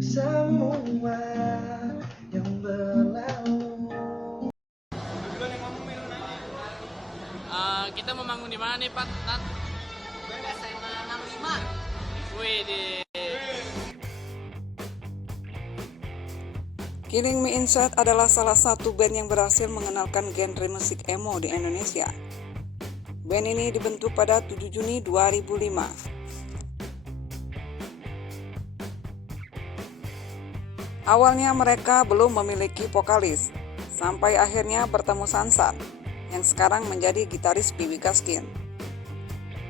semua yang berlalu. Kita membangun di mana nih Pak? Nat? SMA 65. Wih di. Killing Me Inside adalah salah satu band yang berhasil mengenalkan genre musik emo di Indonesia. Band ini dibentuk pada 7 Juni 2005. Awalnya mereka belum memiliki vokalis, sampai akhirnya bertemu Sansan, yang sekarang menjadi gitaris Piwi Gaskin.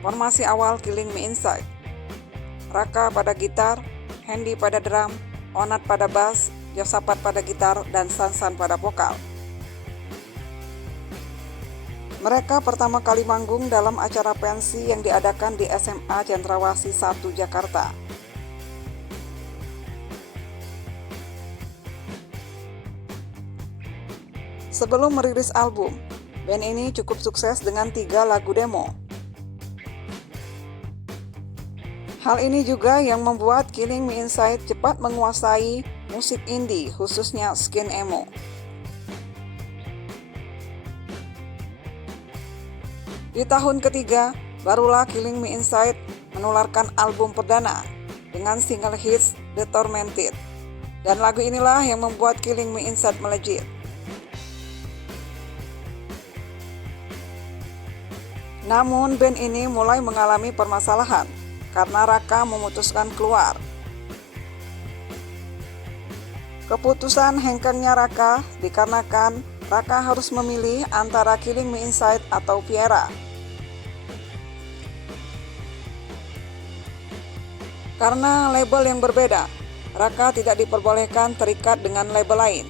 Formasi awal Killing Me Inside: Raka pada gitar, Hendy pada drum, Onat pada bass, Josapat pada gitar, dan Sansan pada vokal. Mereka pertama kali manggung dalam acara pensi yang diadakan di SMA Cendrawasih 1 Jakarta. Sebelum merilis album, band ini cukup sukses dengan 3 lagu demo. Hal ini juga yang membuat Killing Me Inside cepat menguasai musik indie, khususnya skin emo. Di tahun ketiga, barulah Killing Me Inside menularkan album perdana dengan single hits The Tormented. Dan lagu inilah yang membuat Killing Me Inside melejit. Namun band ini mulai mengalami permasalahan karena Raka memutuskan keluar. Keputusan hengkangnya Raka dikarenakan Raka harus memilih antara Killing Me Inside atau Viera. Karena label yang berbeda, Raka tidak diperbolehkan terikat dengan label lain.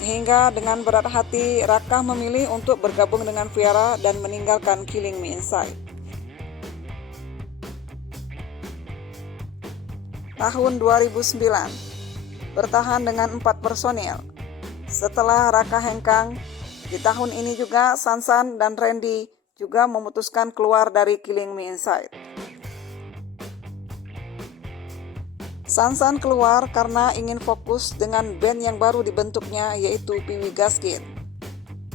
Sehingga dengan berat hati, Raka memilih untuk bergabung dengan Viera dan meninggalkan Killing Me Inside. Tahun 2009, bertahan dengan 4 personil. Setelah Raka hengkang, di tahun ini juga Sansan dan Randy juga memutuskan keluar dari Killing Me Inside. Sansan keluar karena ingin fokus dengan band yang baru dibentuknya, yaitu Piwi Gaskin.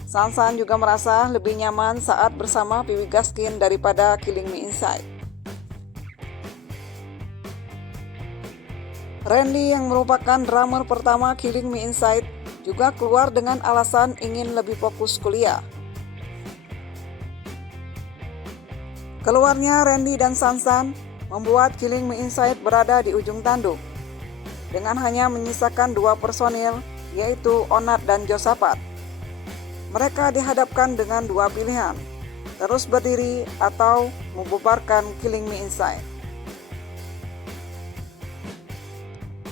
Sansan juga merasa lebih nyaman saat bersama Piwi Gaskin daripada Killing Me Inside. Randy yang merupakan drummer pertama Killing Me Inside juga keluar dengan alasan ingin lebih fokus kuliah. Keluarnya Randy dan Sansan membuat Killing Me Inside berada di ujung tanduk, dengan hanya menyisakan 2 personil, yaitu Onat dan Josapat. Mereka dihadapkan dengan 2 pilihan, terus berdiri atau membubarkan Killing Me Inside.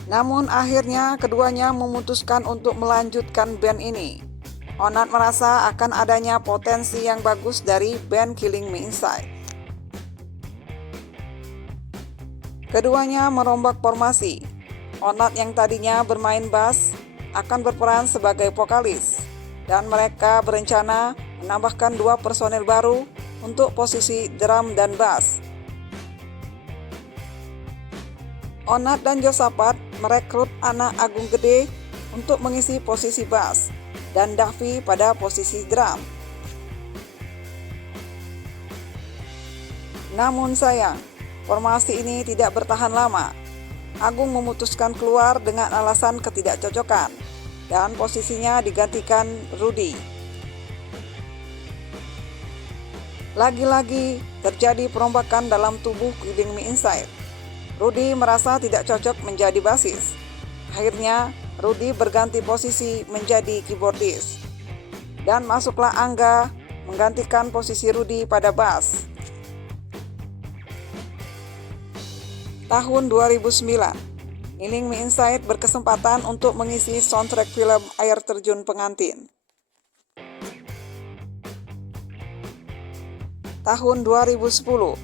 Namun akhirnya keduanya memutuskan untuk melanjutkan band ini. Onat merasa akan adanya potensi yang bagus dari band Killing Me Inside. Keduanya merombak formasi. Onat yang tadinya bermain bass akan berperan sebagai vokalis, dan mereka berencana menambahkan 2 personel baru untuk posisi drum dan bass. Onat dan Josapat merekrut anak Agung Gede untuk mengisi posisi bass dan Davi pada posisi drum. Namun sayang, formasi ini tidak bertahan lama. Agung memutuskan keluar dengan alasan ketidakcocokan, dan posisinya digantikan Rudy. Lagi-lagi terjadi perombakan dalam tubuh Killing Me Inside. Rudy merasa tidak cocok menjadi basis. Akhirnya Rudy berganti posisi menjadi keyboardis. Dan masuklah Angga menggantikan posisi Rudy pada bass. Tahun 2009, Killing Me Inside berkesempatan untuk mengisi soundtrack film Air Terjun Pengantin. Tahun 2010,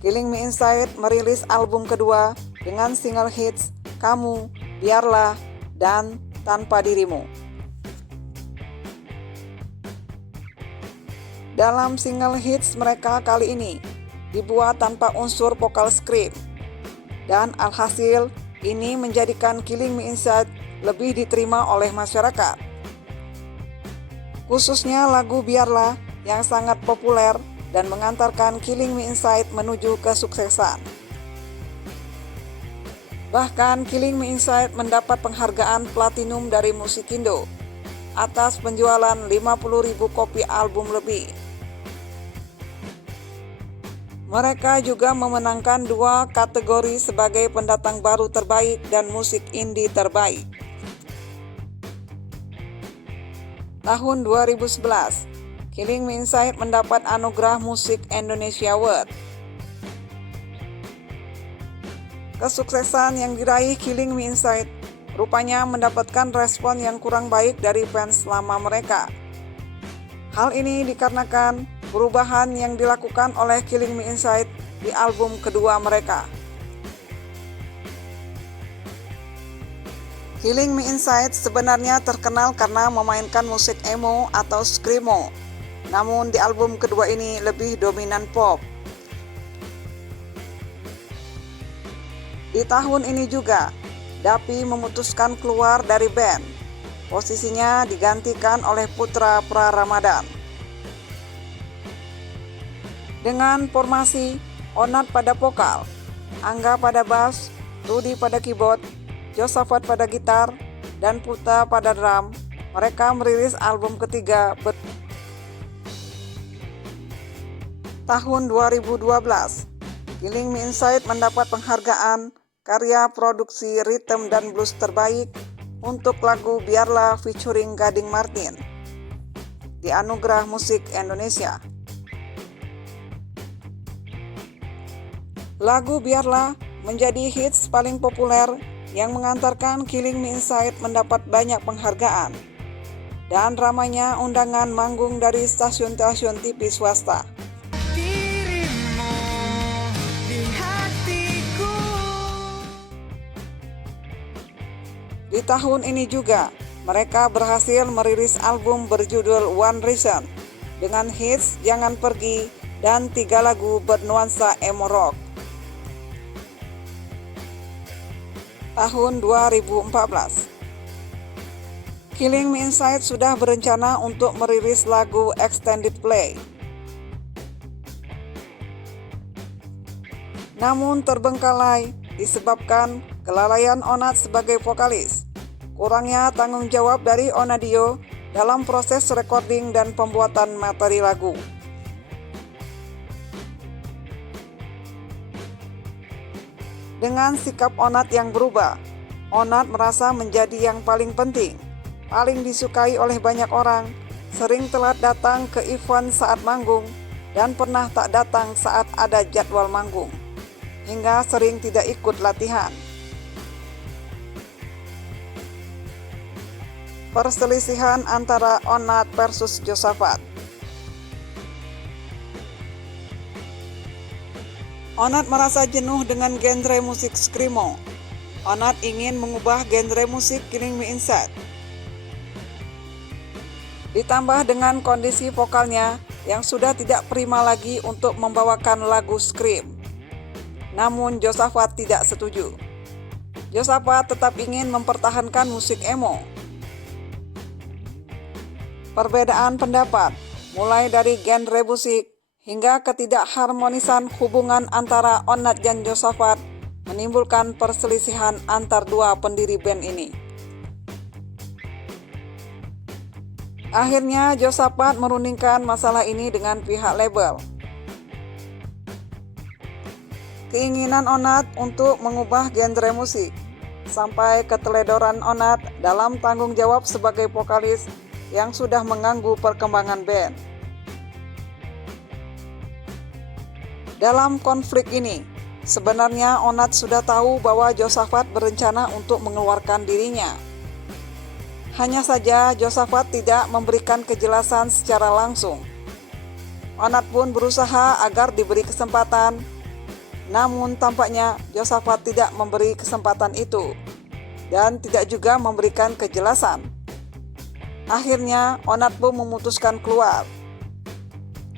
Killing Me Inside merilis album kedua dengan single hits Kamu, Biarlah, dan Tanpa Dirimu. Dalam single hits mereka kali ini dibuat tanpa unsur vokal scream, dan alhasil Ini menjadikan Killing Me Inside lebih diterima oleh masyarakat. Khususnya lagu Biarlah yang sangat populer dan mengantarkan Killing Me Inside menuju kesuksesan. Bahkan Killing Me Inside mendapat penghargaan platinum dari Musikindo atas penjualan 50.000 kopi album lebih. Mereka juga memenangkan 2 kategori sebagai pendatang baru terbaik dan musik indie terbaik. Tahun 2011, Killing Me Inside mendapat anugerah Musik Indonesia Award. Kesuksesan yang diraih Killing Me Inside rupanya mendapatkan respon yang kurang baik dari fans lama mereka. Hal ini dikarenakan perubahan yang dilakukan oleh Killing Me Inside di album kedua mereka. Killing Me Inside sebenarnya terkenal karena memainkan musik emo atau screamo, namun di album kedua ini lebih dominan pop. Di tahun ini juga, Dapi memutuskan keluar dari band. Posisinya digantikan oleh Putra Praramadhan. Dengan formasi Onat pada vokal, Angga pada bass, Rudi pada keyboard, Josafat pada gitar, dan Putra pada drum, mereka merilis album ketiga tahun 2012. Killing Me Inside mendapat penghargaan karya produksi rhythm dan blues terbaik untuk lagu Biarlah featuring Gading Martin di Anugerah Musik Indonesia. Lagu Biarlah menjadi hits paling populer yang mengantarkan Killing Me Inside mendapat banyak penghargaan dan ramainya undangan manggung dari stasiun-stasiun TV swasta. Di tahun ini juga, mereka berhasil merilis album berjudul One Reason dengan hits Jangan Pergi dan 3 lagu bernuansa emo rock. Tahun 2014, Killing Me Inside sudah berencana untuk merilis lagu extended play. Namun terbengkalai disebabkan kelalaian Onat sebagai vokalis, kurangnya tanggung jawab dari Onadio dalam proses recording dan pembuatan materi lagu. Dengan sikap Onat yang berubah, Onat merasa menjadi yang paling penting, paling disukai oleh banyak orang, sering telat datang ke event saat manggung, dan pernah tak datang saat ada jadwal manggung, hingga sering tidak ikut latihan. Perselisihan antara Onat versus Josafat. Onat merasa jenuh dengan genre musik screamo. Onat ingin mengubah genre musik Killing Me Inside. Ditambah dengan kondisi vokalnya yang sudah tidak prima lagi untuk membawakan lagu scream. Namun Josafat tidak setuju. Josafat tetap ingin mempertahankan musik emo. Perbedaan pendapat, mulai dari genre musik hingga ketidakharmonisan hubungan antara Onat dan Josafat, menimbulkan perselisihan antar dua pendiri band ini. Akhirnya Josafat merundingkan masalah ini dengan pihak label. Keinginan Onat untuk mengubah genre musik, sampai keteledoran Onat dalam tanggung jawab sebagai vokalis yang sudah mengganggu perkembangan band. Dalam konflik ini, sebenarnya Onat sudah tahu bahwa Josafat berencana untuk mengeluarkan dirinya. Hanya saja Josafat tidak memberikan kejelasan secara langsung. Onat pun berusaha agar diberi kesempatan, namun tampaknya Josafat tidak memberi kesempatan itu, dan tidak juga memberikan kejelasan. Akhirnya Onat pun memutuskan keluar.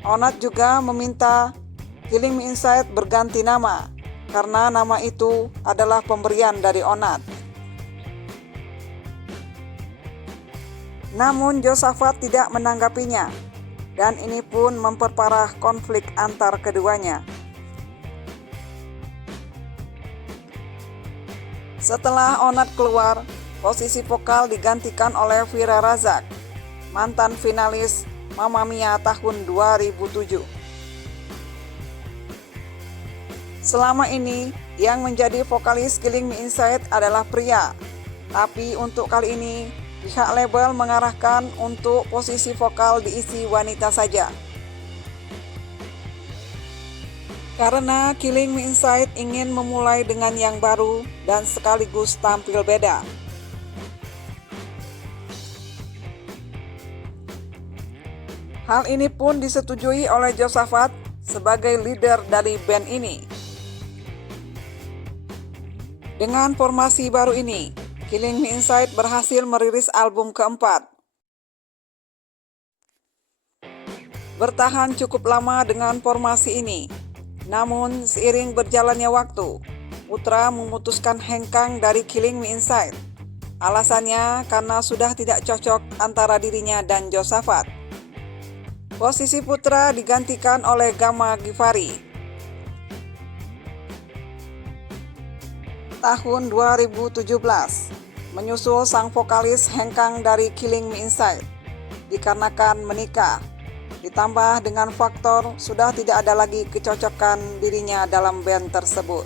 Onat juga meminta Killing Me Inside berganti nama karena nama itu adalah pemberian dari Onat. Namun Josafat tidak menanggapinya, dan ini pun memperparah konflik antar keduanya. Setelah Onat keluar, posisi vokal digantikan oleh Vira Razak, mantan finalis Mamma Mia tahun 2007. Selama ini, yang menjadi vokalis Killing Me Inside adalah pria, tapi untuk kali ini, pihak label mengarahkan untuk posisi vokal diisi wanita saja. Karena Killing Me Inside ingin memulai dengan yang baru dan sekaligus tampil beda. Hal ini pun disetujui oleh Josafat sebagai leader dari band ini. Dengan formasi baru ini, Killing Me Inside berhasil merilis album keempat. Bertahan cukup lama dengan formasi ini, namun seiring berjalannya waktu, Putra memutuskan hengkang dari Killing Me Inside. Alasannya karena sudah tidak cocok antara dirinya dan Josafat. Posisi Putra digantikan oleh Gamma Givari. Tahun 2017, menyusul sang vokalis hengkang dari Killing Me Inside dikarenakan menikah, ditambah dengan faktor sudah tidak ada lagi kecocokan dirinya dalam band tersebut.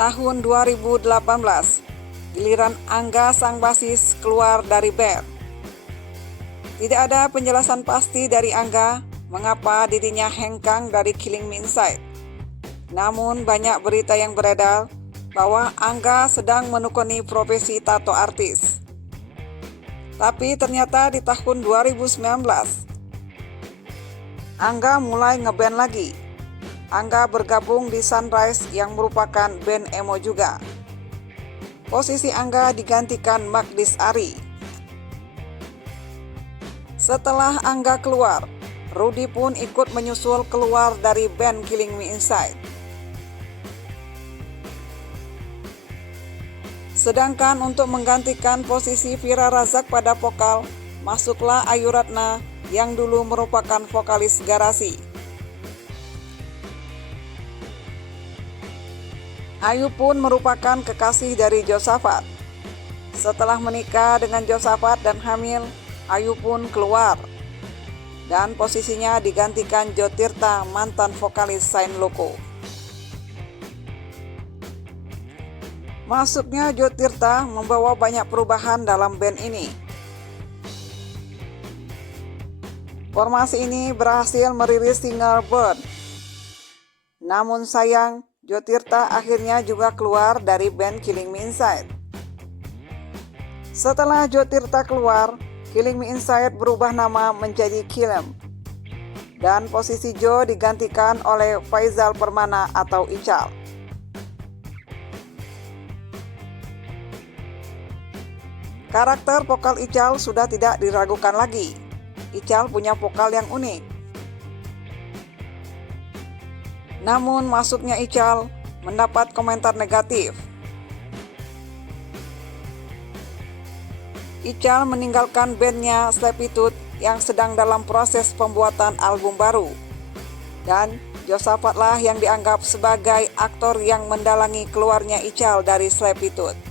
Tahun 2018, giliran Angga sang basis keluar dari band. Tidak ada penjelasan pasti dari Angga mengapa dirinya hengkang dari Killing Me Inside. Namun banyak berita yang beredar bahwa Angga sedang menekuni profesi tato artis. Tapi ternyata di tahun 2019, Angga mulai ngeband lagi. Angga bergabung di Sunrise yang merupakan band emo juga. Posisi Angga digantikan Magdis Ari. Setelah Angga keluar, Rudy pun ikut menyusul keluar dari band Killing Me Inside. Sedangkan untuk menggantikan posisi Vira Razak pada vokal, masuklah Ayu Ratna yang dulu merupakan vokalis Garasi. Ayu pun merupakan kekasih dari Josafat. Setelah menikah dengan Josafat dan hamil, Ayu pun keluar. Dan posisinya digantikan Jo Tirta, mantan vokalis Shine Loco. Masuknya Jo Tirta membawa banyak perubahan dalam band ini. Formasi ini berhasil merilis single Bird. Namun sayang, Jo Tirta akhirnya juga keluar dari band Killing Me Inside. Setelah Jo Tirta keluar, Killing Me Inside berubah nama menjadi Kilem. Dan posisi Jo digantikan oleh Faizal Permana atau Ical. Karakter vokal Ical sudah tidak diragukan lagi. Ical punya vokal yang unik. Namun masuknya Ical mendapat komentar negatif. Ical meninggalkan bandnya Slepitude yang sedang dalam proses pembuatan album baru. Dan Josafat lah yang dianggap sebagai aktor yang mendalangi keluarnya Ical dari Slepitude.